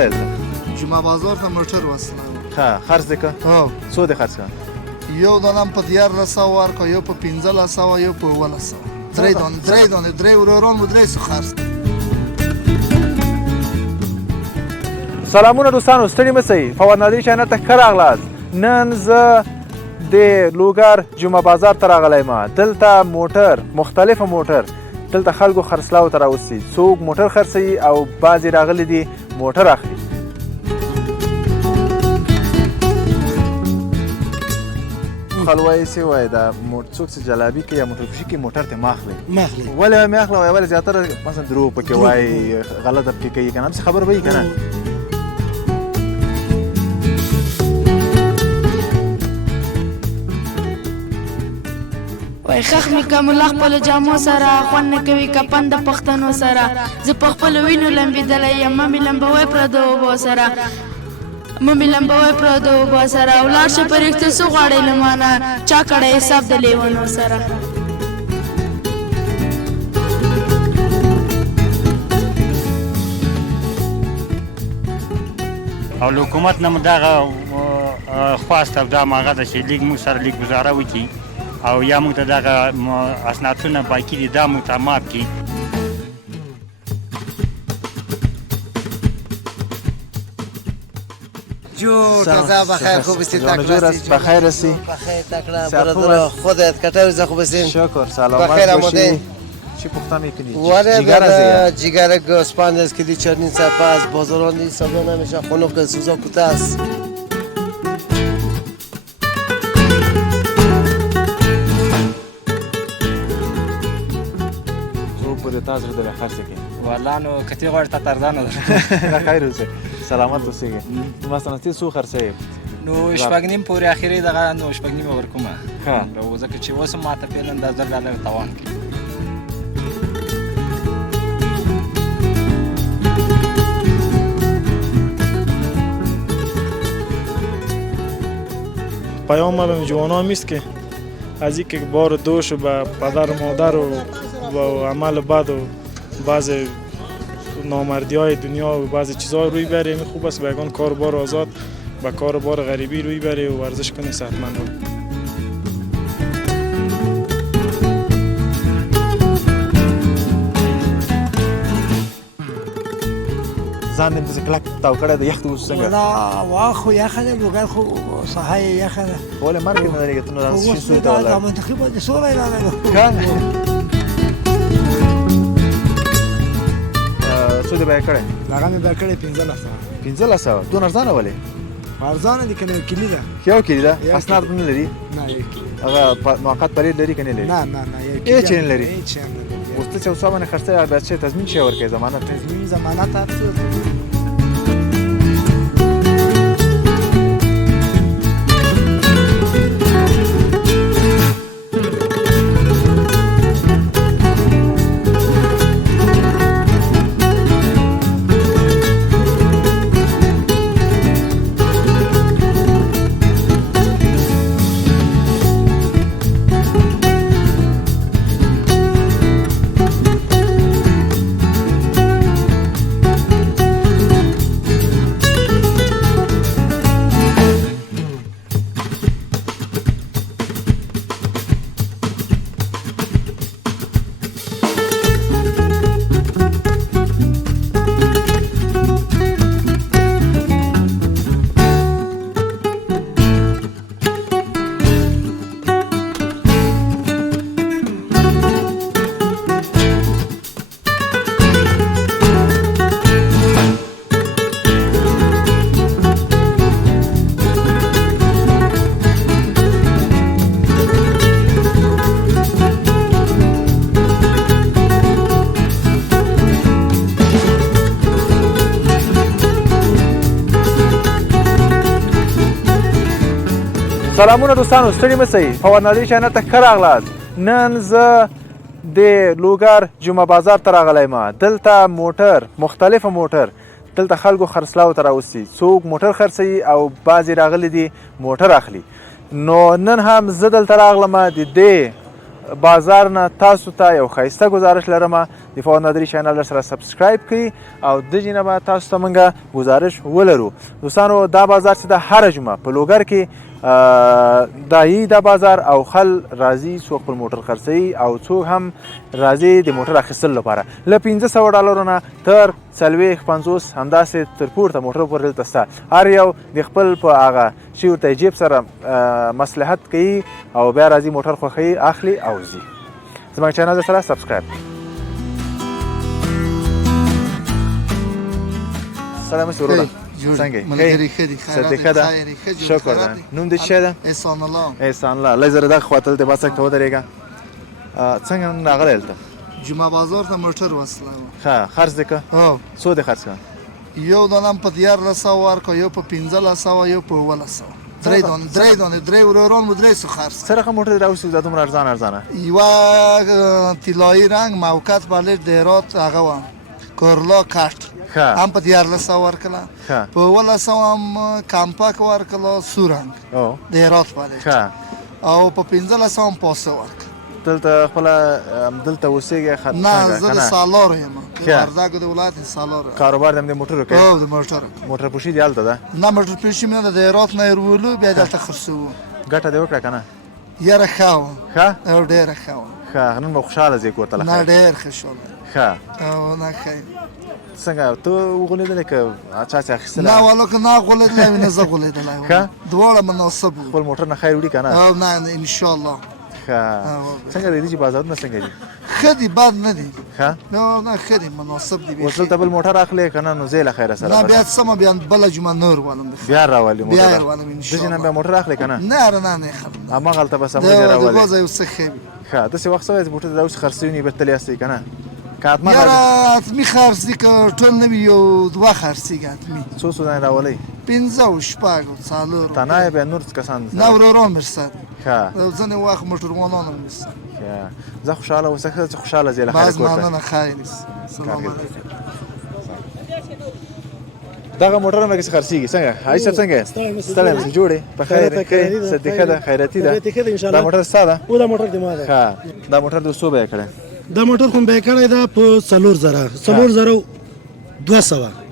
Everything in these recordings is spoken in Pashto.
راغلی دلته؟ جمعه بازار ته موټر وصله ښه خرڅ دی که؟ هو څو دی خرڅ کړه؟ یو دانه په 1100 ورکړه، یو په 1500، یو په 1100. درې دانې درې وروران مو درې څه خرڅ. سلامونه دوستانو، ستړي مه شئ، فواد نادري چینل ته ښه راغلاست. نن زه د لوګر جمعه بازار ته راغلی یم. دلته موټر، مختلفه موټر دلته خلکو خرڅلاو ته راوستي. څوک موټر خرڅوي او بعضې راغلي دي موټر اخلي. خلوایي څه وایي دا څوک چې جلابي کوي یا موټر کشي کوي موټر ته مه اخلئ. ولې مې اخله وایي؟ ولې زیاتره مثلا دروغ پکې وایي، غلطه پکې کوي که نه، همسې خبره به وي که نه. وای خخ مې که ملا خپلو جامو سره خوند نه کوي کپن د پښتنو سره. زه په خپلو وینو لمبېدلی یم، مه مې لمبوی پردو اوبو سره، مه مې لمبوی پردو اوبو سره. ولاړ شه په رښتو څه غواړئ له مانه، چا کړی حساب د لیونو سره. او له حکومت نه مو دغه خواست او دا ماغه ده چې لیک موږ سره لیک ګزاره وکړي او یا موږ ته دغه اسنادونه باقي دي دا موږ ته ماف کړي. جو تازه بخیر، خوب هستی؟ جور است، بخیر هستی؟ بخیر تکړه برادر، خودت کټو زه خوب هستیم؟ شکر، سلامت باشی. چی پخته میکنی؟ جگر است؟ جگر گوسفند است که دی چرنین سپه است، بازاران دی ساده نمیشه، خنک سوزا کوته است. تاسو د خرڅ کې والله نو کتی غواړي تا ترزانه ده. خیر اوسه، سلامت اوسئ. مثلا ته څو خرڅوي؟ نو شپږ نیم پورې اخري دغه نو شپږ نیمه ورکومه. نو ځکه چې اوس هم ماته فعلا د $10 تاوان کوي. پیام به جوانان است که از اینکه بار دوش و به پدر و مادر و عمل بد و بعض نامردی های دنیا و بعض چیزها روی بره، این خوب است بیگان کار بار آزاد به کار بار غریبی روی بره و ورزش کنی صحتمند بود. ځان دې داسې کلک تاو کړی د یخ اوس څنګه؟ والله خو یخه ده، لوګر خو ساحه یې یخه ده. ولې مرګ نه لري که ته نو راځې شین سوري ته ولاړ؟ دا منطقي به د سوری راغلی. څو دې بیه کړی؟ هغه مې بیه کړی 1500. 1500؟ دونه ارزانه ولې؟ ارزانه دي که نه کلي ده. یو کلي ده؟ اسناد نه لري؟ نه یو کلي. هغه موقت پرید لري که نه لري؟ نه یو کلي هېڅ یې نه لري؟ هېڅ یې نه لري. اوس ته چې یو څه باندې خرڅوې بیا څه تضمین شی ورکوې؟ ضمانت؟ تضمین ضمانت هر څه. سلامونه دوستانو، ستړي مه شئ، فواد نادري چینل ته ښه راغلاست. نن زه د لوګر جمعه بازار ته راغلی یم. دلته موټر، مختلفه موټر دلته خلکو خرڅلاو ته راوستي. څوک موټر خرڅوي او بعضې راغلي دي موټر اخلي. نو نن هم زه دلته راغلم د دې بازار نه تاسو ته یو ښایسته ګزارش لرم د فواد نادري چینل سره سبسکرایب کړئ او دغې نه به تاسو ته موږ گزارش ولرو. دوستانو دا بازار چې د هره جمعه په لوګر کې دایي دا بازار او خل راځي څوک خپل موټر خرڅوي او څوک هم راځي د موټر اخیستلو لپاره. له $500 نه تر 40-50 همداسې تر پورته موټر پورې دلته شته. هر یو د خپل په هغه چې ورته جیب سره مصلحت کوي او بیا راځي موټر خوښوي اخلي او ځي. زموږ چینل سره سبسکرایب. سلام سروره. څنګه ملګری ښه دي ښه ده شکر ده. نوم دې څه ده؟ احسان الله. احسان الله. لږ زره دغه خوا دلته بس ته ودرېږه. څنګه نن راغلی دلته؟ جمعه بازار ته موټر وصله وه. ښه خرڅ دې کړه؟ هو. څو دې خرڅ کړه؟ یو دانه په 1100 ورکړه، یو په 1500، یو په 1100. درې دانې درې وروران مو 300 خرڅ. څه رقم موټر دې راوستي دا دومره ارزانه؟ یوه طلایي رنګ موقت بالښت دیرات هغه وه کورلا کټ هم په 1100 ورکړله، په 1100 هم کمپک ورکړله سور رنګ دیرات بالښت، او په 1500 هم پاسه ورکړه. دلته خپله دلته اوسېږې؟ نه زه د سالار یم، د وردګو د ولایت سالار. کاروبار د موټرو کوې؟ هو د موټرو. موټر پوشي دې هلته ده؟ نه موټر پوشي مې نه ده، د هرات نه یې ورولو بیا دلته خرڅوو. ګټه دې وکړه که نه؟ یاره ښه وه. ښه؟ او ډېره ښه وه. ښه نن به خوشحاله ځې کور ته؟ نه ډېر خوشحاله. ښه. او نه ښه څنګه ته وغولېدلې که چا چې اخیستلی؟ نه والله که نه غولېدلی وي نه زه غولېدلی وم. ښه دواړه مناسب وو. خپل موټر نه خیر وړي که نه؟ او نه انشاءالله. ښه څنګه دی چې بازارونه څنګه دي؟ ښه دي بد نه دي. ښه نه ښه دي مناسب دي. اوس دلته بل موټر اخلې که نه؟ نو زه له خیره سره نه بیا سمه بیا بله جمعه نور والم بیا راولې موټر؟ بیا یې والم انشاءالله. دغې نه بیا موټر اخلې که نه؟ نه نه نه خلم هماغلته به سمجې راولې. د ګوزه یو څه ښه وي. ښه داسې وخت شوی چې موټر دې راوسي خرڅوي به تللی یاستئ که نه؟ که حتما یاره حتمي خرڅ دي که ټول نه وي یو دوه خرڅېږي حتمي. څو دانې راولئ؟ 15 او 6 او 4. تنها یې بیا نور کسان؟ نه وروران مې سره دي. ښه ځینې وخت موټروانان هم مې سره. ښه زه خوشحاله اوسه ښه چې خوشحاله ځې له خیره کور ته. مننه خیر سلام علیکم. دغه موټر هم لکه خرڅېږي څنګه؟ حاجي صاحب څنګه یې؟ ستړی مې جوړ یې په خیر ښه صدې ښه ده خیراتي ده. دا موټر ستا ده؟ او دا موټر د ما ده. ښه دا موټر دې څو بیه کړی؟ دا موټر کوم بیه کړی ده په 4,200.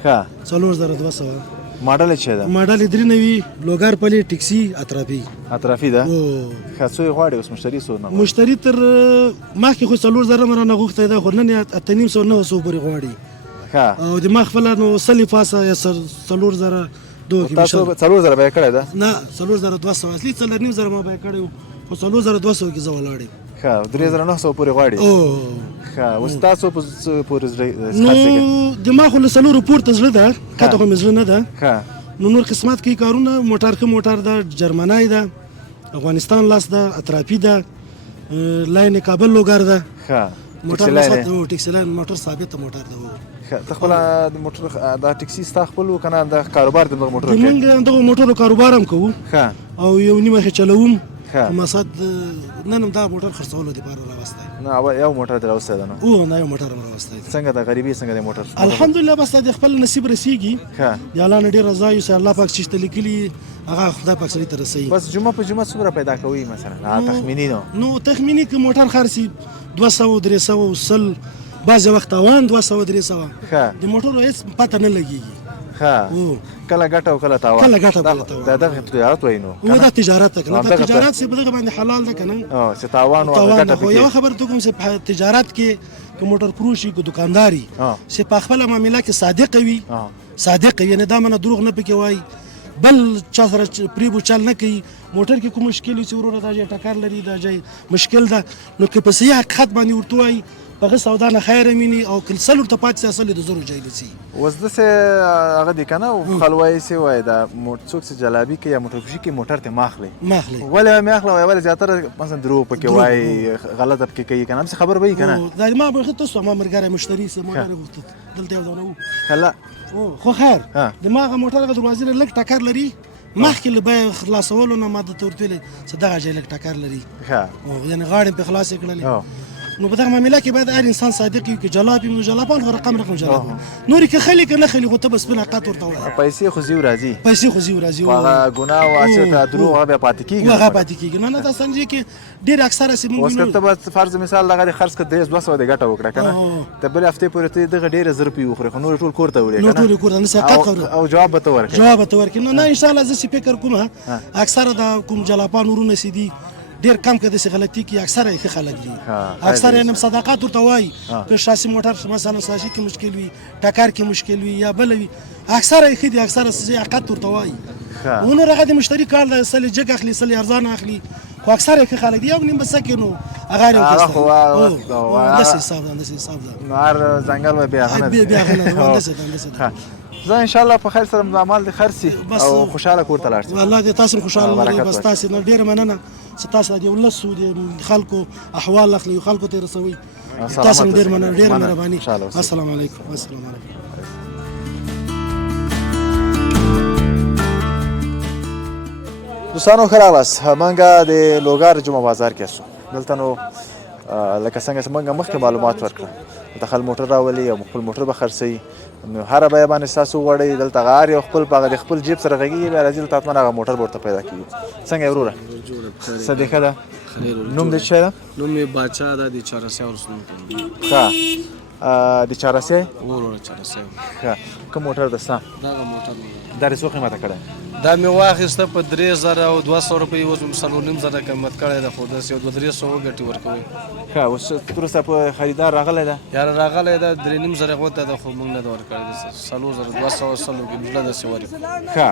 ښه 4,200. ماډل یې څه ده؟ ماډل یې 93 لوګر پلي ټیکسي اطرافي ده. ښه څو یې غواړي اوس مشتري څو نه؟ مشتري تر مخکې خو 4,000 مې رانه غوښتی ده، خو نن یې 8,500-900 پورې غواړي. او د ما خپله نو سلې پاسه یا 4,200 کې تاسو 4,000 بیه کړی ده؟ نه 4,200 اصلي 4,500 ما بیه کړی و، خو 4,200 کې زه ولاړ یم. ښه 3,900 پورې غواړي. ښه اوس تاسو په څه پورې خرڅېږي؟ نو د ما خو له 4 پورته زړه ده، کته خو مې زړه نه ده. نو نور قسمت کوي کارونه. موټر ښه موټر ده، جرمنی ده، افغانستان لاس ده، اطرافي ده، لاین کابل لوګر ده. موټر مثبت ټیکسي لاین موټر ثابت موټر ده. ته خپل د موټر دا ټیکسي ستا خپل و که نه د کاروبار د دغه موټرو کوې؟ موږ دغه موټرو کاروبار هم کوو او یو نیمه ښې چلوم. مقصد نن هم دا موټر خرڅولو دپاره راوستی. نه یو موټر دې راوستی ده؟ او نه یو موټر هم راوستی. څنګه د غریبي څنګه دی موټر؟ الحمدلله بس د خپل نصیب رسېږي. د الله نه ډېر رضا یو چې الله پاک چې شته لیکلي هغه خدای پاک سړي ته رسوي. بس جمعه په جمعه څومره پیدا کوئ مثلا تخمیني؟ نو تخمیني که موټر خرڅي 200 300 بعضې وخت تاوان 200 د موټرو هېڅ پته نه لګېږي. کله ګټه او کله تاوان. کله ګټه او کله تاوان. دا دغه تجارت وایي نو؟ دا تجارت ده که نه؟ په تجارت چې په دغه باندې حلال ده که نه؟ چې تاوان او ګټه پکې. یوه خبره ته کوم چې په تجارت کې که موټر فروش وي که دکانداري چې په خپله معامله کې صادق وي، یعنې دا منه دروغ نه پکې وایي، بل چا سره پریبو چل نه کوي. موټر کې کوم مشکل وي چې وروره دا ځای ټکر لري، دا ځای مشکل ده، نو که په صحیح حقیقت باندې ورته وایي هغه سودا نه خیره مینی او کله سل ورته پاتې اصل د زرو جایلسي. اوس داسې هغه دی که نه خلک وایي چې وایي دا څوک چې جلابي کوي یا موټر فروشي کوي موټر ته ماخلي ولې مې اخله وایي ولې زیاتره مثلا دروغ پکې وایي غلطه پکې کوي که نه همسې خبر به وي که نه؟ دا ما به تاسو ما ملګری مشتري سه موټر دلته یو ځای کله خو خیر د ما هغه موټر هغه دروازې نه لږ ټکر لري، مخکې له بیې خلاصولو نه ما درته ورته ویلې چې دغه ځای لږ ټکر لري، یعنې غاړې مې پرې خلاصې کړلې. نو په دغه معامله کې باید هر انسان صادق وي که جلاب وي نو جلابان خو رقم جلاب نورې که خلي که نه خلي خو ته به سپین حقیقت ورته وایه پیسې خو ځي او راځي پیسې خو ځي او راځي هغه ګناه او هسې ته دروغ هغه بیا پاتې کېږي هغه پاتې کېږي نه دا څنګه کې ډېر اکثره چې موږ اوس که ته به فرض مثال دغه دې خرڅ کړه 200 دې ګټه وکړه که نه ته بلې هفتې پورې ته دغه ډېرې زر روپۍ وخورې خو نور ټول کور ته وړې نو ټول کور ته نه حقیقت او جواب به ته ورکړې جواب به ته ورکړې نو نه انشاءالله زه چې فکر کوم اکثره د کوم جلابان ورونه چې دي ډېر کم که داسې غلطي کوي اکثره یې ښه خلک دي اکثره یې صداقت ورته وایي که شاسي موټر مثلا ساشي کې مشکل وي ټکر کې مشکل وي یا بله وي اکثره یې ښه دي اکثره حقیقت ورته وایي ونور هغه د مشتري کار دی سلې جګ اخلي سلې ارزان اخلي خو اکثره یې ښه خلک دي یو نیم بس کې نو هغه داسې حساب ده داسې حساب ده نو هر ځنګل به بیا هغه نه داسې زه انشاءالله په خیر سره اعمال دې خرڅ شي او خوشحاله کور ته لاړ شي والله دې تاسو خوشحاله بس تاسو نه ډېره مننه چې تاسو د ولسو د خلکو احوال اخلي خلکو ته رسوي تاسو ډېر مننه ډېره مهرباني السلام علیکم السلام علیکم دوستانو ښه راغلاست موږ د لوګر جمعه بازار کې یو دلته نو لکه څنګه چې موږ مخکې معلومات ورکړه دخل موټر راولي او خپل موټر به خرڅوي نو هره بیه باندې ستاسو وغواړئ دلته هغه هر یو خپل په هغه د خپل جیب سره غږېږي بیا راځي دلته حتما هغه موټر به ورته پیدا کېږي څنګه یې وروره صدیقه ده نوم دې څه دی نوم یې باچا ده د چارسیا ورسنو ښه د چارسیا وروره چارسیا ښه کوم موټر ده ستا دغه موټر دا دې څو قیمته کړی دا مې واخیسته په 3000 او 200 روپۍ اوس مې 4.5 قیمت کړی ده خو داسې یو 200 ګټې ورکوي ښه اوس وروسته په خریدار راغلی ده یاره راغلی ده 3.5 غوته ده خو موږ نه ده ورکړی ده 4200 کې زړه داسې ورکړي ښه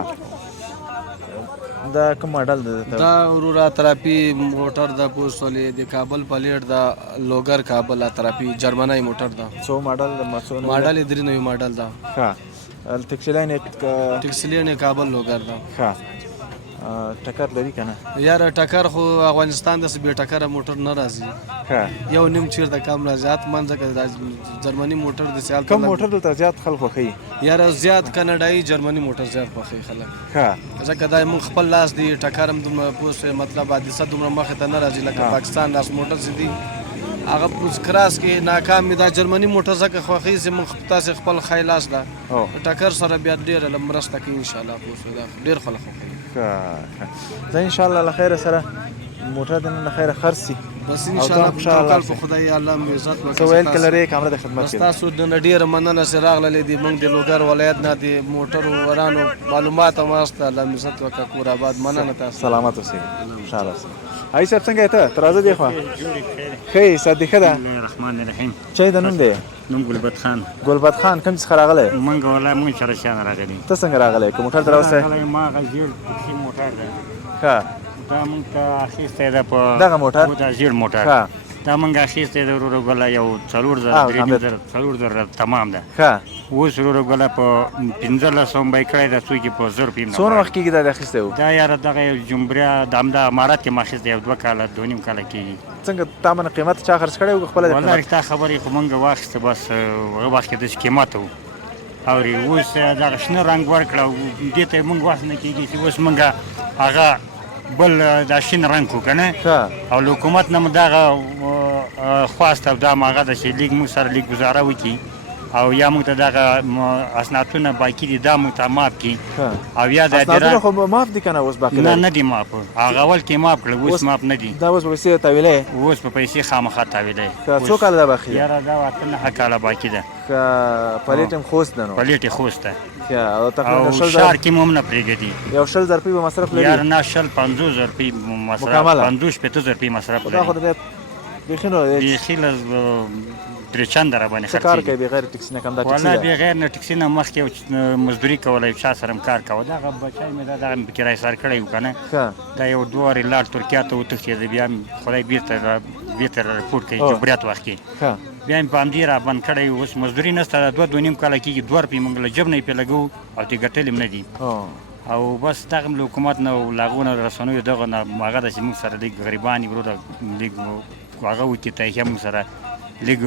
دا کوم ماډل ده دا وروره اطرافي موټر ده پوست ولې د کابل پلیټ ده لوګر کابل اطرافي جرمنی موټر ده څو ماډل ده ماډل یې 3 نوی ماډل ده ښه ټکسلین کابل لوګر ده ښه ټکر لري که نه یاره ټکر خو افغانستان داسې بې ټکره موټر نه راځي یو نیم چیرته کم راځي حتما ځکه جرمني موټر داسې کوم موټر دلته زیات خلک خوښوي یاره زیات کاناډایي جرمني موټر زیات خوښوي خلک ځکه دا موږ خپل لاس دی ټکر هم دومره پوس مطلب حادثه دومره مخې ته نه راځي لکه پاکستان لاس موټر چې دي هغه پوس کراس کې ناکام دا جرمني موټر ځکه خوښوي چې موږ تاسې خپل ښی لاس ده ټکر سره بیا ډېره مرسته کوي انشاءالله پوس ډېر خلک خوښوي زه انشاءالله له خیره سره موټر دې نن له خیره خرڅ شي بس انشاءالله په خدای الله مو عزت وکړي څه ویل که لرې کامره د خدمت کې تاسو نه ډېره مننه چې راغللی دي موږ د لوګر ولایت نه د موټرو ورانو معلومات هم واسطه الله مو عزت وکړه کور آباد مننه تاسو سلامت اوسئ خوشحاله اوسئ حاجي صاحب څنګه یې ته ته راځه دې خوا ښه صدیقه ده الرحمن الرحیم چا د نوم دی نوم ګلبد خان ګلبد خان کوم څخه راغلی موږ والله موږ چارسیا نه راغلي ته څنګه راغلی که موټر در راوستی ما هغه زیړ ټکسي موټر ده ښه دا موږ ته اخیستی ده په دغه موټر دا زیړ موټر دا موږ اخیستی ده وروره ګله یو 4,000 تمام ده اوس وروره ګله په 1500 به یې کړی ده څوک یې په 1000 روپۍ څومره وخت کېږي دا د اخیستی و دا یاره دغه جمبریا د همدا امارات کې ما اخیستی یو 2 کاله 2.5 کاله کېږي څنګه تا منه قیمت چا خرڅ کړی و خپله والله رښتا خبرې خو موږ واخیسته بس هغه وخت کې داسې قیمت و اورې اوس دغه شنه رنګ ورکړه او دې ته موږ وخت نه کېږي چې اوس موږ هغه بل دا شین رنګ کړو که نه او له حکومت نه مو دغه خواست او دا هغه ده چې لیک موږ سره لیک ګزاره وکړي او یا موږ ته دغه اسنادونه باقي دي دا موږ ته معاف کړي او یا دا اسنادونه خو معاف دي که نه اوس باقي نه دي معاف هغه اول کې معاف کړل اوس معاف نه دي دا اوس په پیسې تاویلی اوس په پیسې خامخا تاویلی څو کاله ده باقي یاره دا 8 کاله باقي ده پلیټ هم خوست ده نو پلیټ یې خوست ده او شهر کې مو هم نه پرېږدي یو 100,000 روپۍ به مصرف لري یاره نه 50,000 روپۍ مصرف 50,000 روپۍ مصرف لري بیخي نو بیخي له درې چنده را باندې څه کار کوي بغیر ټکسي نه کم دا ټکسي ده والله بغیر نه ټکسي نه مخکې مزدوري کوله یو چا سره هم کار کوه دغه بچی مې دغه مې کرایه سر کړی و که نه دا یو 2 وارې لاړ ترکیه ته وتښتېده بیا خدای بېرته رپورټ کوي جمهوریت وخت کې بیا مې په همدې را بند کړی اوس مزدوري نشته 2.5 کاله کېږي 2 روپۍ موږ له جب نه یې پرې لګوو او ترې ګټلې هم نه دي او بس دغه له حکومت نه او له هغو نه رسنیو دغه نه هغه ده چې موږ سره لږ غریبان یې وروره لږ هغه وکړي تایښه موږ سره لږ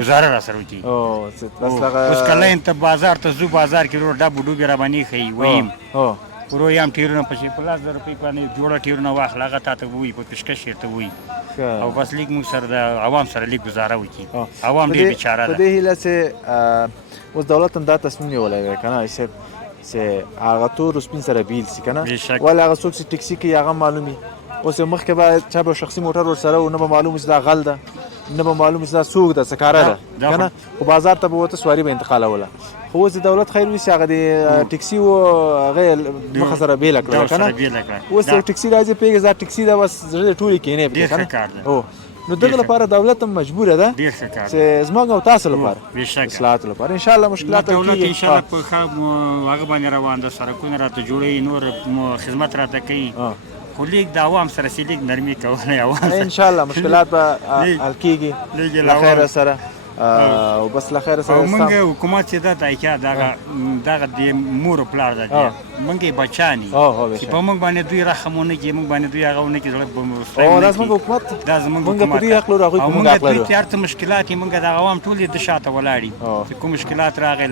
ګزاره را سره وکړي اوس کله ته بازار ته ځو بازار کې وروره دا بوډو بیا را باندې ښیي ویم ورو یم ټیرونه پسې په 10,000 روپۍ باندې جوړه ټیرونه واخله هغه تا ته وایي په پیشکش یې ورته وایي او بس لیک موږ سره د عوام سره لیک ګزاره وکړي عوام ډېر بیچاره په ده دې هیله چې اوس دولت هم دا تصمیم نیولی دی که نه چې هغه تور او سپین سره بیل سي که نه ولې هغه څوک چې ټکسي کوي هغه معلوم وي اوس مخکې به چا به شخصي موټر ورسره و نه به معلوم چې دا غل ده نه به معلوم چې دا څوک ده سکاره ده که نه خو بازار ته به وته سواري به انتقالوله خو اوس د دولت خیر وي چې هغه د ټکسي و هغه مخه سره بیله کړه که نه اوس ټکسي راځي پوهېږې دا ټکسي ده بس زړه ټولې کښېنې پکې که نه هو نو دغه لپاره دولت هم مجبوره ده چې زموږ او تاسو لپاره اصلاحاتو لپاره انشاءالله مشکلات دولت انشاءالله په ښه هغه باندې روان ده سړکونه راته جوړوي نور خدمت راته کوي خو لیک د عوام سره چې لیک نرمي کولی عوام انشاءالله مشکلات به حل کېږي له خیره سره او بس له خیره سره او موږ حکومت چې ده دایکه دغه د مور پلار ده موږ یې بچان یو چې په موږ باندې دوی رحم ونه کړي موږ باندې دوی هغه ونه کړي زړه دا زموږ حکومت دا زموږ حکومت موږ په دوی حق لرو هغوی په موږ حق لرو موږ دوی ته مشکلات یې موږ د عوام ټول د شاته ولاړ دي چې کوم مشکلات راغی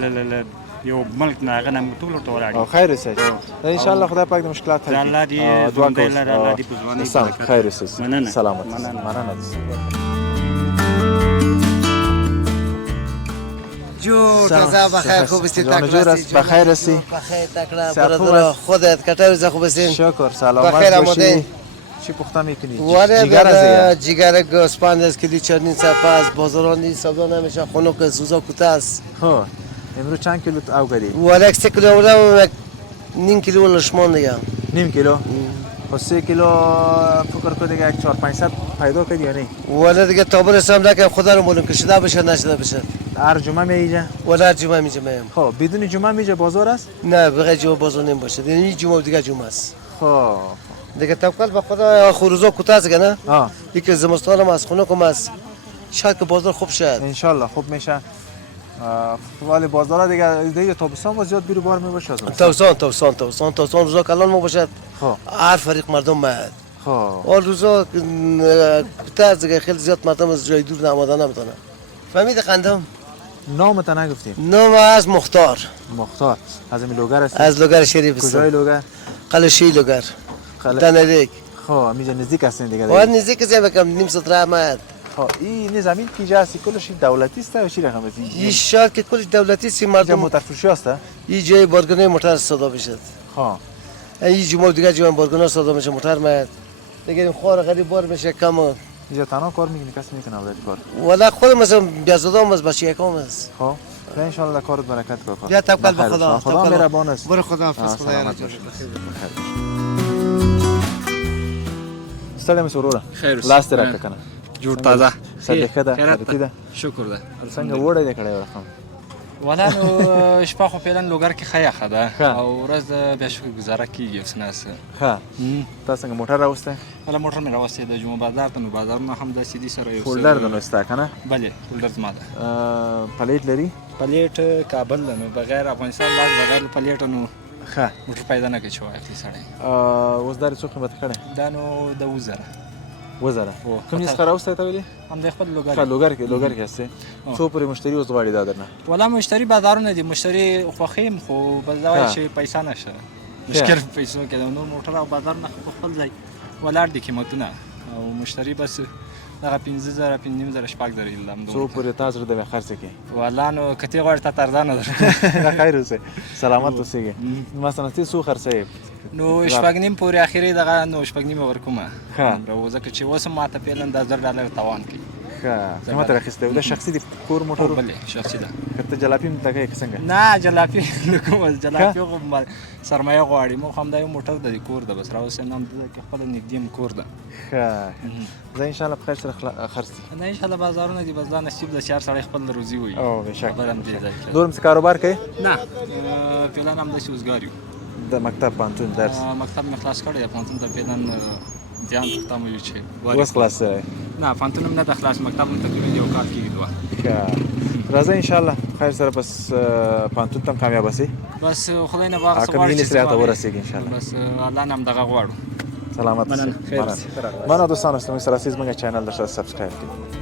یو ملک نه هغه نه موږ ټول ورته ولاړ یو خیر اوسئ انشاءالله خدای پاک د مشکلات حل کړي الله دې ژوندی لره الله دې په ځوانۍ خیر اوسئ سلامت مننه جو تازه بخیر خوب هستی تکرار بخیر هستی بخیر تکرار برادر خودت کتاب ز خوب هستین شکر سلامت بخیر باشی چی پخته میکنی ولی جگر گوسپند است که چرنین سپاس بازارانی سودا نمیشه خنک سوزا کوته است ها امروز چند کیلو او کردی ولی 3 کیلو و نیم کیلو لشمان دیگه نیم کیلو و 3 کیلو فکر کنید دیگه 400-500 پیدا کردی یا نه ولی دیگه تابر اسلام نکنم خدا رو معلوم کشیده بشه نشده بشه هر جمعه میجه ولی هر جمعه میجه میم خب بدون جمعه میجه بازار است نه بغیر جمعه بازار نمی باشه این جمعه دیگه جمعه است خب دیگه توکل به خدا خروزا کوتاه است نه یکی زمستان هم از خونه کم است شاید که بازار خوب شد ان شاء الله خوب میشه ولی بازار دیگه تابستان با زیاد بیرو بار میباشه تابستان روزا کلان ما باشد هر فریق مردم باید اون روزا کوتاه دیگه خیلی زیاد مردم از جای دور آمدن نمیتونه فهمید قندم نامت نگفتیم نام از مختار از این لوگر است از لوگر شریف است کجای لوگر قلشی لوگر دنریک خب میجا نزدیک هستین دیگه نزدیک است بکم نیم ساعت راه میاد این زمین کی جاست کلش دولتی است و چی رقم است این شهر که کلش دولتی است مردم موتور فروشی است این جای بارگونه موتور صدا میشه ها این جمعه دیگه جوان بارگونه صدا میشه موتور میاد دیگه این خوار غریب بار میشه کم اینجا تنها کار میکنی کسی میکنه اولاد کار ولی خود مثلا بیازدام از بچه یکم است خب ان شاء الله کارت برکت کنه یا توکل به خدا خدا مهربان است برو خدا حافظ خدا یارت سلام سرور خیر لاست راک کنه جوړ تازه صدقه ده خیرت ده شکر ده څنګه وړه دې کړې ورخم ولا نو شپه خو پیلن لوګر کې خیاخه ده او ورځ بیا شو گزاره کیږي وسناس ها تاسو څنګه موټر راوسته ولا موټر مې راوسته د جمعه بازار ته نو بازار نه هم د سیدی سره یو فولډر د نوستا کنه بله فولډر زما ده پلیټ لري پلیټ کابل ده نو بغیر افغانستان لاس بغیر پلیټ نو ها موټر پیدا نه کوي اخلي سړی اوس دا څو قیمت کړي دا نو د وزره کوم څه راوسته ته ویلي هم د خپل لوګر کې هسته څو پرې مشتری اوس غواړي دا درنه ولا مشتری بازارونه دي مشتری خوخیم خو بازار شي پیسې نشه مشکل پیسو کې نو موټر او بازار نه خپل ځای ولر دي قیمتونه او مشتری بس دغه 15000 15000 شپږ درې لم څو پرې تاسو د خرڅ کې ولا نو کته غواړي ته ترزانه ده خیر اوسه سلامت اوسئ مثلا تاسو خرڅې نو شپږ نیم پورې اخیری دغه نو شپږ نیم ورکومه راوځه چې وسم ماته پیلن د $1000 توان کی ښه قیمت راخسته دا شخصي د کور موټر بلې شخصي ده کته جلاپی متګه څنګه نه جلاپی کوم جلاپی خو سرمایه غواړي مو هم دا یو موټر د کور ده بس راوسه نام د خپل نږدې کور ده ښه زه ان شاء الله بخیر سره خرڅ نه ان شاء الله بازارونه دي بس دا نصیب د شهر سره خپل روزي وي او بشک خبرم دي ځکه نور څه کاروبار کوي نه فعلا هم د شوزګاریو د مکتب پانتون درس مکتب مې خلاص کړی د پانتون ته فعلا ځان ختم یو چې اوس خلاص نه پانتون هم نه د خلاص مکتب هم تقریبا یو کال کېږي دوه راځه ان شاء الله خیر سره بس پانتون ته کامیاب اوسئ بس خدای نه باغ سوار چې سره ورسېږي ان شاء الله بس الله نام دغه غواړو سلامت مننه دوستان ستاسو سره سیس موږ چینل د سبسکرایب کړئ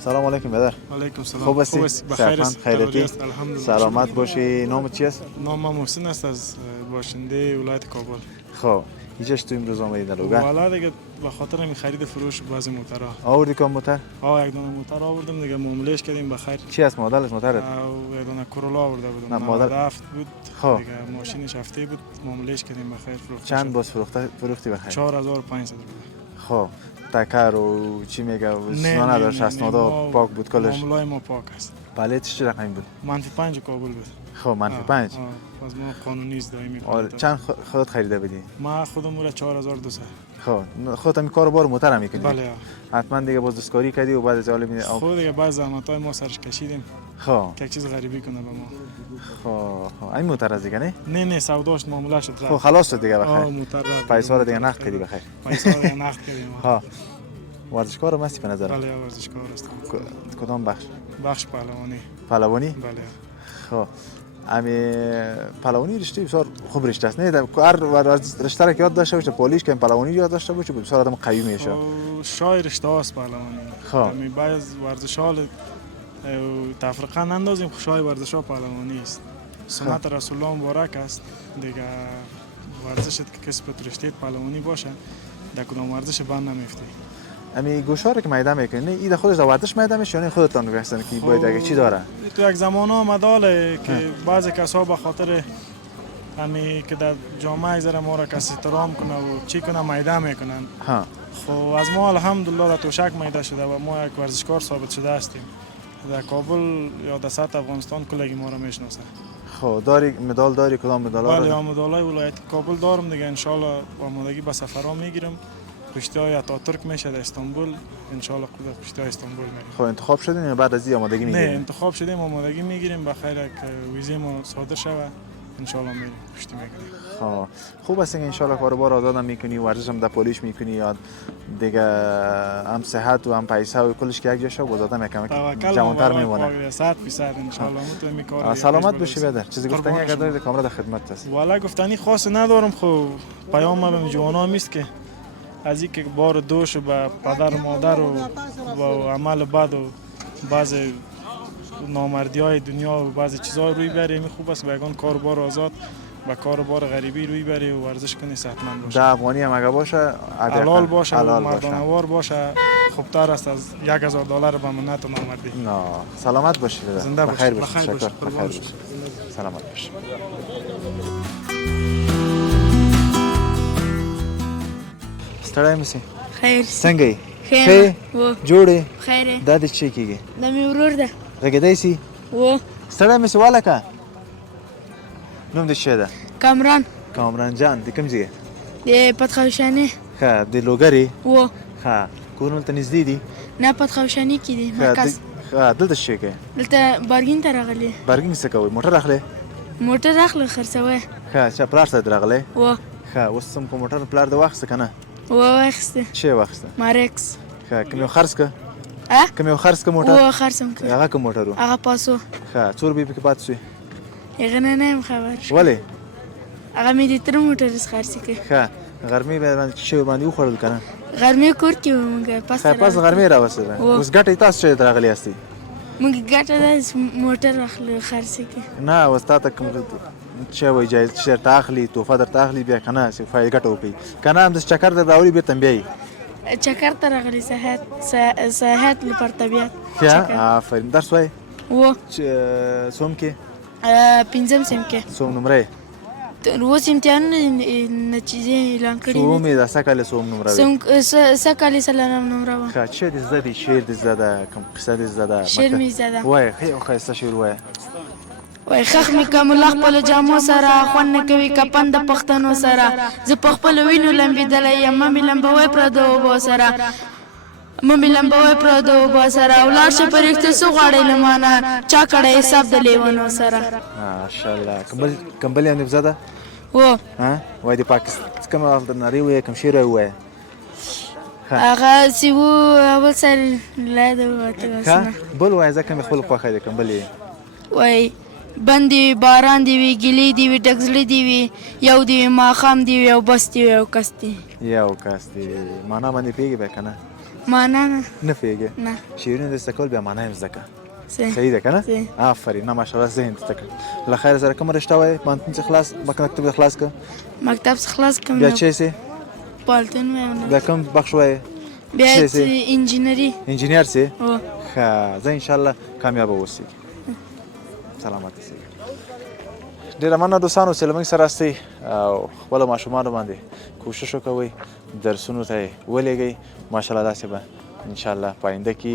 السلام علیکم علیکم بدر. علیکم سلام. خوب هستی؟ بخیر است. خیرتی؟ الحمدلله. سلامت باشی. نامت چی است؟ نامم محسن است از باشنده ولایت کابل. خب اینجاش تو امروز آمدی در لوگر؟ والا دیگه به خاطر می خرید فروش بعضی موترها. آوردی کام موتر؟ یک دونه موتر آوردم دیگه معاملهش کردیم بخیر. چی است مدلش موترت؟ یک دونه کرولا آورده بودم. نه مدل 97 بود. خب دیگه ماشینش هفته بود معاملهش کردیم بخیر فروخت. چند باز فروختی بخیر؟ 4500 بود. خب تکر و چی میگه سونا نداشت اسنادا پاک بود کلش؟ معاملای ما پاک است. پلیتش چه رقمی بود؟ -5 کابل بود. خب -5 از ما قانونی است دائمی. چند خودت خریده بودی؟ ما خودم رو 4200. خب خودت هم کارو موتر هم میکنی؟ بله. حتما دیگه باز دستکاری کردی و بعد از حال می خود دیگه بعض زحمت‌های ما سرش کشیدیم. خب که چیز غریبی کنه به ما. خب این موتر از دیگه نه؟ نه سوداش معامله شد. خب خلاص شد دیگه بخیر. موتر پیسه رو دیگه نقد کردی بخیر. پیسه رو نقد کردیم. ها ورزشکار هم هستی به نظر؟ بله ورزشکار هستم. کدام بخش؟ بخش پهلوانی. پهلوانی؟ بله. خب امی پهلوانی رشته بسیار خوب رشته است نه؟ هر رشته را که یاد داشته باشه پولیس که پهلوانی یاد داشته باشه بسیار آدم قوی میشه. شاید رشته است پهلوانی. خب امی بعض ورزش‌ها تفرقه نندازیم شاید ورزش‌ها پهلوانی است. سنت رسول الله مبارک است دیگه ورزش که کسی به رشته پهلوانی باشه در کدام ورزش بند نمیفته. امی گوشا رو که میدان میکنه نه ایده خودش در ورزش میدان میشه یا خودتان میگستن که باید اگه چی داره؟ تو یک زمان آمداله که بعضی کسا به خاطر امی که در جامعه زره ما را کسی احترام کنه و چی کنه میدان میکنن. خب از ما الحمدلله در توشک میدان شده و ما یک ورزشکار ثابت شده هستیم. در کابل یا در سطح افغانستان کلگی ما را میشناسه. خب داری مدال داری کدام مدال؟ بله مدالای ولایت کابل دارم دیگه ان شاء الله آمادگی به سفرها میگیرم. پشتی‌های اتاتورک میشه در استانبول ان شاء الله پشتی‌های استانبول میریم. خب انتخاب شدین یا بعد از این آمادگی میگیریم؟ نه انتخاب شدیم آمادگی میگیریم بخیر یک ویزه ما صادر شوه ان شاء الله میریم پشتی میگیریم. خب خوب است ان شاء الله کاروبار آزاد هم میکنی ورزش هم در پولیش میکنی یا دیگه هم صحت و هم پیسه و کلش که یک جا شو باز آدم یکم جوانتر میمونه. 100% ان شاء الله متو میکارم. سلامت باشی بدر. چیزی گفتنی اگر داری کاملا در خدمت هست. والا گفتنی خاص ندارم. خب پیام به جوانان میست که از اینکه بار دوش به پدر و مادر و با عمل بد و بعض نامردی های دنیا و بعض چیزها روی بره می خوب است بیگان کاربار آزاد و کاربار غریبی روی بره و ورزش کنی صحتمند باشه. ده افغانی هم اگه باشه حلال باشه و مردانوار باشه خوبتر است از $1000 به منت و نامردی. نه سلامت باشی بدر. زنده باشی. بخیر باشی. شکر. بخیر باشی. سلامت باشی. ستړی مسی خیر څنګه یې خیر جوړې خیر دا د چی کېږي د مې ورور ده غږېدی سي و ستړی مسی والکه نوم د څه ده کامران جان د کوم ځای د پتخوشاني ښه د لوګرې و ښه کورونه ته نږدې دي نه پتخوشاني کې دي مرکز دلته څه کوې دلته بارګین ته راغلی بارګین څه کوئ موټر اخلئ موټر اخلي خرڅوي ښه چا پلار سره راغلی و ښه اوس هم په موټر پلار د واخیسته که نه واخیسته څه یې واخیسته مارکس ښه کوم یو خرڅ که کوم یو خرڅ که موټر و خرڅم که هغه کوم موټر و هغه پاسو ښه څو روپۍ پکې پاتې سوې هغه نه یم خبر ولې هغه مې د تره موټر خرڅ کړ ښه غرمې به چې ورباندې وخوړل که نه غرمې کور کې وو مونږ پس غرمې راوستله اوس ګټه یې تاسو چېرته راغلي یاستئ مونږ ګټه ده موټر اخلو خرڅ کړي نه اوس تا ته کوم څه وایي جایز چېرته اخلي تحفه درته اخلي بیا که نه فایده ګټه وکړي که نه همداسې چکر در راوړي بېرته هم بیایي چکر ته راغلی سیاحت لپاره طبیعت ښه آفرین درس وایي و څوم کې پنځم سیم کې څوم نمره اوس امتحانونه نتیجې اعلان کړي څوم یې د څه کال څوم نمره وي څه کال څلورم نمره وه ښه څه دې زده دي شعر دې زده ده کوم قصه دې زده ده شعر مې زده ده وایه ښه یو ښایسته شعر وایه وای خخ مې که ملا خپلو جامو سره خوند نه کوي کپن د پښتنو سره زه په خپلو وینو لمبېدلی یم مه مې لمبوی پردو اوبو سره مه مې لمبوی پردو اوبو سره ولاړ شه په رښتیا څه غواړئ له مانه چا کړی حساب د لیونو سره ماشاءالله کمبل یې هم دې زده و وایي د پاکستان کومه نارې وایه کوم شعر وایه هغه چې و اول سر لا د وته بل وایه ځکه مې خپل خوښه دی کمبل یې وای بند دی وي باران دی وي ګیلې دی وي ډکزړې دی وي یو دی وي ماښام دی وي او بس دی وي او کس دی یو کس دی معنا باندې پوهېږې بیا که نه معنا نه نه پوهېږې نه شعرونه دې زده کول بیا معنا یې هم زده کړه صحیح صحیح ده که نه صحیح آفرین نه ماشاءالله ذهن دې زده کړه له خیر سره کومه رشته وایې پوهنتون څخه خلاص مکتب خلاص کړه مکتب څخه خلاص کړم بیا چې سې پالتون وایم بیا کوم بخش وایې بیا انجینري انجینیر سې هو ښه زه انشاءالله کامیابه اوسې سلامت اوسې ډېره مننه دوستانو چې له موږ سره استئ او خپلو ماشومانو باندې کوشش وکوئ درسونو ته یې ولېږئ ماشاءالله داسې به انشاءالله په آینده کې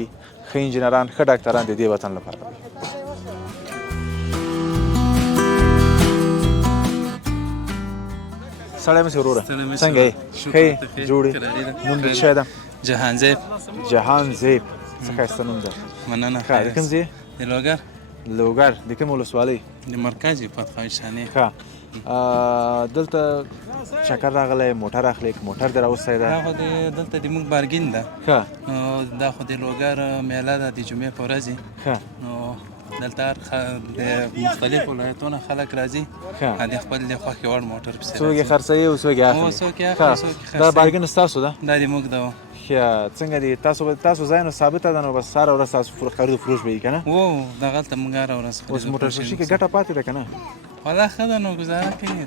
ښه انجینران ښه ډاکټران د دې وطن لپاره وي سړی مې وروره څنګه یې ښه یې جوړ یې نوم دې څه ده جهان زیب جهان زیب څه ښایسته نوم ده مننه ښه د کوم ځای د لوګر لوګر د کوم ولسوالۍ د مرکز یې فتح شانې ښه دلته چکر راغلی موټر اخلي که موټر دې راوستی ده دا خو دلته د موږ بارګین ده ښه نو دا خو د لوګر میله ده د جمعې په ورځ ښه نو دلته د مختلفو ولایتونو خلک راځي د خپل د خوښې وړ موټر پسې څوک یې خرڅوي او څوک یې اخلي څوک یې اخلي څوک یې دا بارګین ستاسو ده دا د موږ ده ښه څنګه دي تاسو ځای نو ثابته ده نو بس هره ورځ تاسو خرید و فروش به وي که نه و دغلته موږ هره ورځ اوس موټر فروشي کې ګټه پاتې ده که نه والله ښه ده نو ګزاره کوي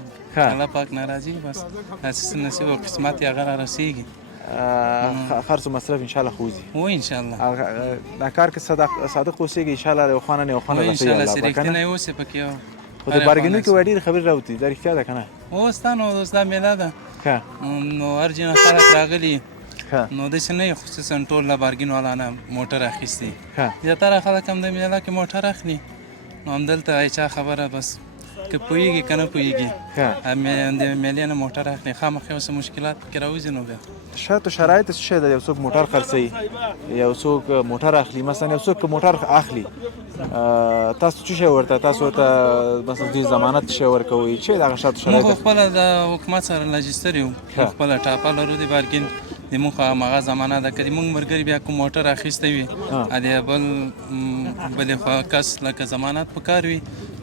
الله پاک ناراضي بس داسې نصیب او قسمت یې هغه را رسېږي خرڅ و مصرف انشاءالله خو وځي و انشاءالله دا کار کې صادق اوسېږي انشاءالله د یو خوا نه یو خوا نه و انشاءالله چې رښتینی اوسې پکې خو د بارګینو کې وایي ډېرې خبرې راوتي دا رښتیا ده که نه اوس تا نو اوس دا میله ده نو هر ځینې خلک راغلي نو داسې نه خصوصا ټول له بارګین والا نه موټر اخیستي زیاتره خلک هم د میله کې موټر اخلي نو همدلته چا خبره بس که پوهېږي که نه پوهېږي د میلې نه موټر اخلي خامخا یو څه مشکلات پکې راوځي نو بیا شرط و شرایط څه شی ده یو څوک موټر خرڅوي یو څوک موټر اخلي مثلا یو څوک موټر اخلي تاسو څه شی ورته تاسو ورته مثلا دوی ضمانت څه شی ورکوئ چې دغه شرط و شرایط موږ خپله د حکومت سره رجسټر یو خپله ټاپه لرو د بارګین د موږ هماغه زمانه ده که د موږ ملګري بیا کوم موټر اخیستی وي د بلې خوا کس لکه ضمانت په کار وي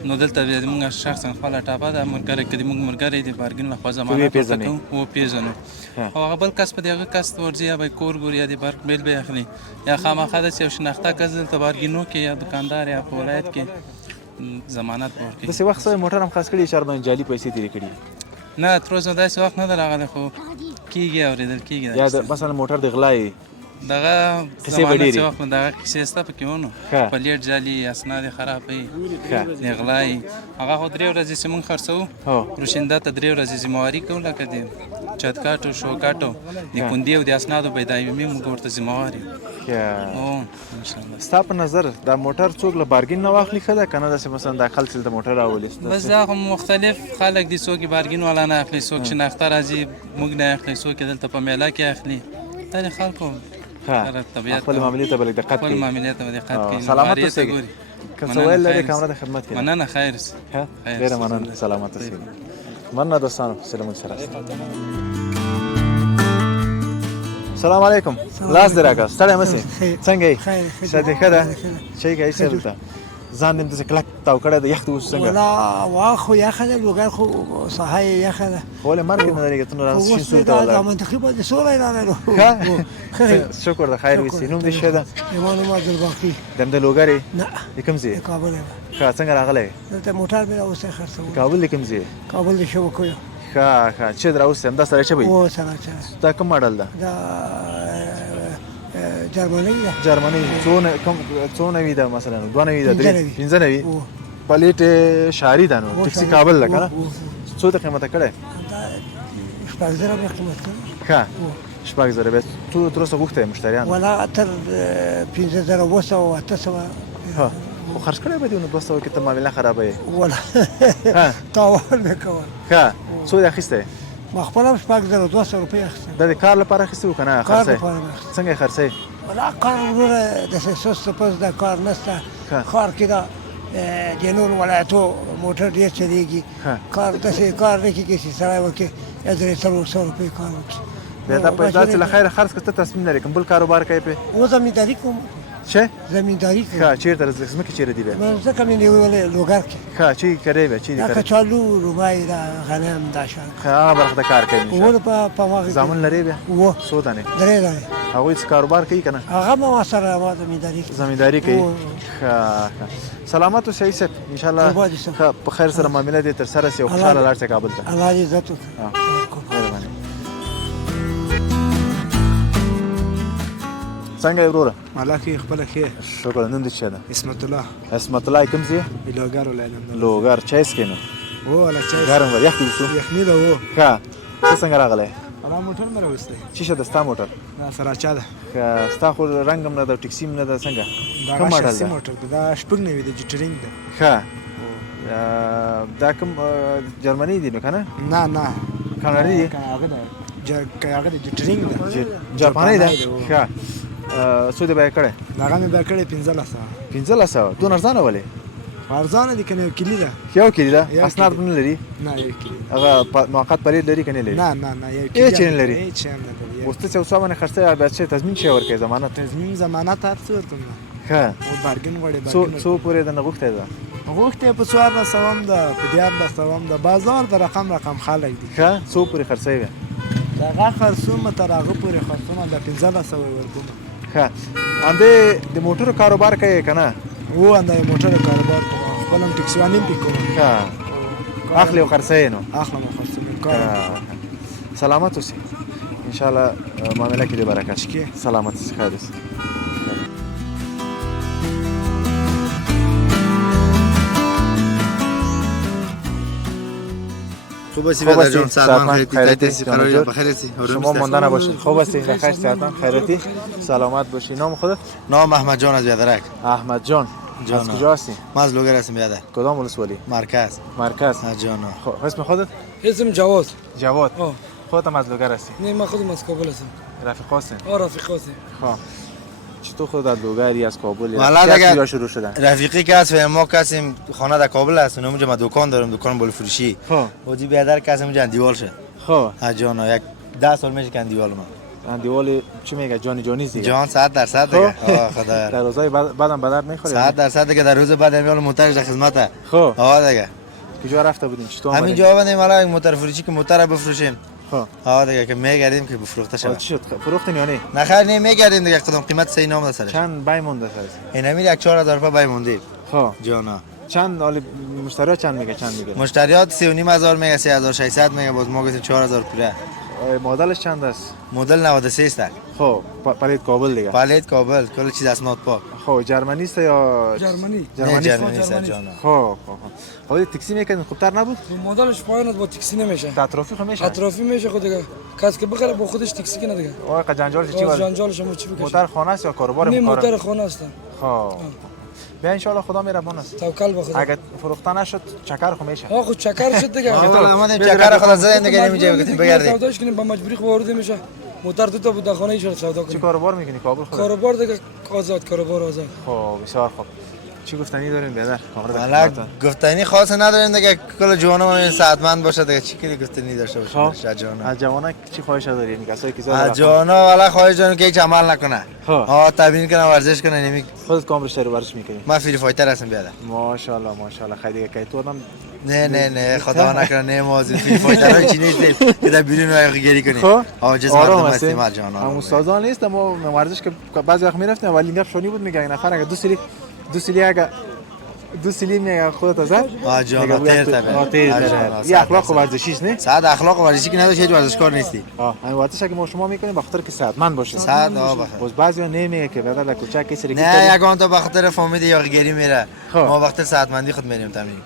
نو دلته بیا زموږ شخصا خپله ټاپه ده ملګری که د موږ ملګری د بارګین لخوا ضمانت ورته کوو وپېژنو او هغه بل کس په د هغه کس ورځي یا به یې کور ګوري یا د برق بیل به یې اخلي یا خامخا داسې یو شناخته کس دلته بارګینو کې یا دکاندار یا په ولایت کې ضمانت به ورکوي داسې وخت سوی موټر هم خلاص کړي چا باندې جعلي پیسې تېرې کړي نه تر اوسه داسې وخت نه ده راغلی خو کېږي اورېدل کېږي یا مثلا موټر د غلا یې دغه زمانه چې وخت دغه کیسې شته پکې ونو پلیټ جعلي اسناد یې خرابوي د غلا یې هغه خو 3 ورځې چې موږ خرڅوو روشنده ته 3 ورځې ذمهواري کوو لکه د چتکاټو شوکاټو د کندې او د اسنادو پیدایوي موږ ورته ذمهوار یو ستا په نظر دا موټر څوک له بارګین نه واخلي ښه ده که نه داسې مثلا دا خلک چې دلته موټر راولي بس دا خو مختلف خلک دي څوک یې بارګین والا نه اخلي څوک شناخته راځي موږ نه اخلي څوک یې دلته په میله کې اخلي دا د خلکو خپل معاملې ته به لږ دقت کوي خپل معاملې ته به دقت کوي سلامت اوسئ که څه ویل لرئ کامره د خدمت کې مننه خیر ډېره مننه سلامت اوسئ مننه دوستانو چې له موږ سره سلام علیکم لاس دې راکړه ستړی مه سې څنګه یې صحت یې ښه ده چای کوې څه دلته ځان دې داسې کلک تاو کړی د یخ د اوس څنګه والله خو یخه ده لوګر خو ساحه یې یخه ده ولې مرګ نه درېږي ته نو راځه شین سوري ته ولاړ منطقي باندې سوری راغلی شکر د خیر وسي نوم دې ښه ده زما نوم عبدالباقي د همدې لوګر یې نه د کوم ځای د کابل یم ښه څنګه راغلی دلته موټر مې راوستی خرڅولی کابل د کوم ځای کابل د شبکو یم ښه چې در راوستی همدا سره چه به او سره چه دا کوم ماډل ده دا جرمني ده جرمني څو نوي ده مثلا 2 نوي ده 5 نوي پلیټ شاری ده نو ټکسي کابل ده کنه څو د قیمته کړه شپږ زره به قیمت کړه ښه شپږ زره به تو تر اوسه غوښته مشتریان ولا تر 15 وسه او 800 ها خو خرج کړی به دی نو 200 کې ته معامله خرابه ولا تاوان وکول ښه څو د اخیسته ما خپل شپږ زره 200 روپۍ اخیسته د کار لپاره اخیستو کنه خرڅه څنګه خرڅه ولا کار وروره د سوس پس د کار نسته کار کې دا د نور ولایتو موټر ډېر چلیږي کار داسې کار نه کېږي چې سړی وکړي درې څلور سوه روپۍ کار وکړي بیا دا پیسې له خیره خرڅ کړه ته تصمیم لرې کوم بل کاروبار کوي په اوس زمینداري کوم چه؟ زمینداری ښه کوم چیرته ځمکې چیرې دي بیا من ځکه مې نیولې لوګر کې ښه چی کرې بیا چی دي دا کرې کچالو رومای دا غنم دا شان ښه هغه برخه د کار کوي ور په واغې زامن لري بیا و څو دانې درې دانې هغوی څه کاروبار کوي که نه هغه ما سره ما زمینداری کوي زمینداری کوي ښه سلامت اوسئ صاحب انشاءالله په خیر سره معامله دې تر سره سي او خوشحاله لاړ شئ کابل ته الله دې عزت وکړي مهرباني څنګه یې وروره ملاکی خپله ښې شکر نوم دې څه ده اسمت الله اسمت الله کوم ځای لوګر ولایت لوګر چای څښې نو و ولا چای ګرم ور یخ دې وڅو یخني ده و ښه ته څنګه راغلی الله موټر مې راوستی چی شه د ستا موټر دا سراچا ده ښه ستا خو رنګ هم نه ده ټکسي هم نه ده څنګه دا کوم ماډل شخصي ده موټر ده دا شپږ نوي ده جټرینګ ده ښه دا کوم جرمني دي نو که نه نه کاناډي دي هغه ده هغه ده جټرینګ ده جاپاني ده ښه څو دې بیه کړی هغه مې بیه کړې 1500 دونه ارزانه ولې ارزانه دي که نه یو کلي ده یو کلي ده اسناد نه لري نه یو کلي هغه موقت پلید لري که نه لري نه یو کلي هیڅ نه لري هیڅ نه لري اوس ته چې اوسه باندې خرڅه بیا چې تضمین شي ورکوي ضمانت تضمین ضمانت هر څه ورته ښه او بارګین غواړي څو پورې د نه غوښتی ده غوښتې په 1400 هم ده په 1400 هم ده بازار د رقم خلک دي ښه څو پورې خرڅوي بیا دغه خرڅومه تر هغه پورې خرڅومه د 1500 ورکوم ښه همدې د موټرو کاروبار کوي که نه و همدا موټرو کاروبار کوم خپل هم ټکسیواني هم پې کوم ښه اخلي او خرڅوي نو اخلم او خرڅوم سلامت اوسئ انشاءالله معامله کې دې برکت شي سلامت اوسئ خیر اوسئ خوب هستی بیادر جان سلمان خیرتی قراری بخیر هستی شما ماندن باشید خوب هستی بخیر صحتان خیرتی سلامت باشی نام خودت نام احمد جان از بیادرک احمد جان از کجا هستی من از لوگر هستم بیادر کدام ولسوالی مرکز جان اسم خودت اسم جواد خودت هم از لوگر هستی نه من خودم از کابل هستم رفیق هستین رفیق هستیم چطور خود از لوگری از کابل یا شروع شدن رفیقی که هست و ما کسیم خانه در کابل هست اونجا ما دکان دارم دکان بول فروشی و دی بیادر کسیم اونجا دیوال شد جانا یک 10 سال میشه که دیوال ما دیوال چی میگه جانی دیگه جان 100% دیگه خدا در روزای بعدم بدر میخوره 100% دیگه در روز بعد میال موترش در خدمته دیگه کجا رفته بودین چطور همین جا بودیم حالا یک موتر فروشی که موتر بفروشیم دیگه که میگردیم که بفروخته شود چی شد فروختین یا نه نه خیر نه میگردیم دیگه کدام قیمت صحیح نام سرش چند بای مونده سرش اینا میره 4000 روپیه بای مونده جانا چند حالی مشتریات چند میگه مشتریات 3500 میگه 3600 میگه باز ما گفتیم 4000 پوره مدلش چند است مدل 93 است خب پلیت کابل دیگه پلیت کابل کل چیز اسناد پاک خب جرمنی است یا جرمنی است جانا خب حالی تاکسی میکنین خوبتر نبود مدلش پایین با تاکسی نمیشه اطرافی میشه اطرافی میشه خود دیگه کس که بخره با خودش تاکسی کنه دیگه آقا جنجالش چی بود جنجالش هم چی بکشه موتر خانه است یا کاروبار نه موتر خانه است خب بیا ان شاء الله خدا مهربان است توکل به خدا اگه فروخته نشد چکر خو میشه خود چکر شد دیگه ما چکر خدا زدیم دیگه نمیشه گفتیم بگردیم سوداش کنیم با مجبوری خو وارد میشه موتر تو بود خانه ایشون سودا کنیم چی کاروبار میکنی کابل خود کاروبار دیگه آزاد کاروبار آزاد خب بسیار خوب چی گفتنی دارین بیادر حالا گفتنی خاص نداریم دیگه کل جوانان صحتمند باشه دیگه چی که گفتنی داشته باشه از جوانا چی خواهش دارین کسایی که زیاد از جوانا والا خواهش دارم که هیچ عمل نکنه تمرین کنه ورزش کنه نمی خودت کام رشته رو ورزش میکنی من فری فایتر هستم بیادر ماشاءالله خیلی دیگه کی تو نه خدا نکنه نه موازی فری فایتر چی نیست که در بیرون وای گری کنی عاجز مردم هستیم از جوانا همون سازان نیست ما ورزش که بعضی وقت میرفتیم ولی گپ شونی بود میگه نفر اگه دو سیلی میگه خودت زد جانا تیر یه اخلاق ورزشیش نه صد اخلاق ورزشی که نداشت هیچ ورزشکار نیستی همین ورزش که ما شما میکنیم بخاطر که صحتمند باشه باز بعضیا نمیگه که بعد کوچک کسی نه یگان تو بخاطر فامید یا گری میره ما وقت صحتمندی خود میریم تمرین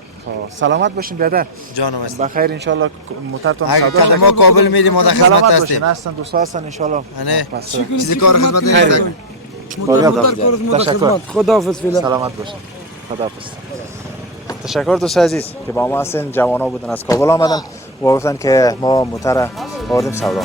سلامت باشین بیادر جانم است بخیر ان شاء الله موترتون سودا ما کابل میریم ما در خدمت هستیم هستن دوست هستن ان شاء الله چیزی کار خدمت نمیدن تشکر خداحافظ فعلا سلامت باشین خداحافظ تشکر دوست عزیز که با ما هستین جوانا بودن از کابل آمدن و گفتن که ما موتر آوردیم سودا